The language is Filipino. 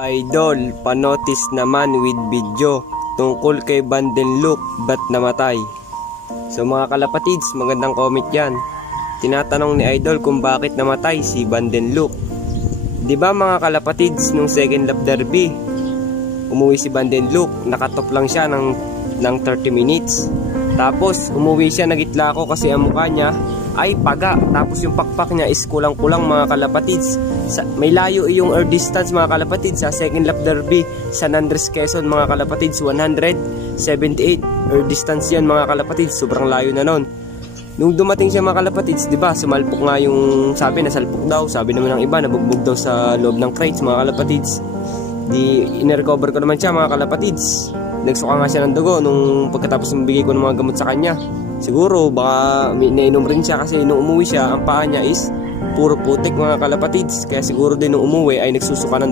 Idol, panotis naman with video tungkol kay Bandel Luke, ba't namatay? So mga kalapatids, magandang comment yan. Tinatanong ni Idol kung bakit namatay si Bandel Luke. Diba mga kalapatids, nung second lap derby, umuwi si Bandel Luke, nakatop lang siya ng 30 minutes. Tapos umuwi siya, nagitla ako kasi ang mukha niya ay paga. Tapos yung pakpak niya is kulang-kulang mga kalapatids. May layo yung air distance mga kalapatids sa second lap derby San Andres, Quezon mga kalapatids, 178 air distance yan mga kalapatids. Sobrang layo na nun. Nung dumating siya mga kalapatids, diba, sumalpok nga yung, sabi nasalpok daw, sabi naman ng iba, nabugbog daw sa loob ng crates mga kalapatids. Di in-recover ko naman siya mga kalapatids. Nagsuka nga siya ng dugo nung pagkatapos mabigay ko ng mga gamot sa kanya. Siguro baka nainom rin siya kasi nung umuwi siya, ang paa niya is puro putik mga kalapatids. Kaya siguro din nung umuwi ay nagsusuka ng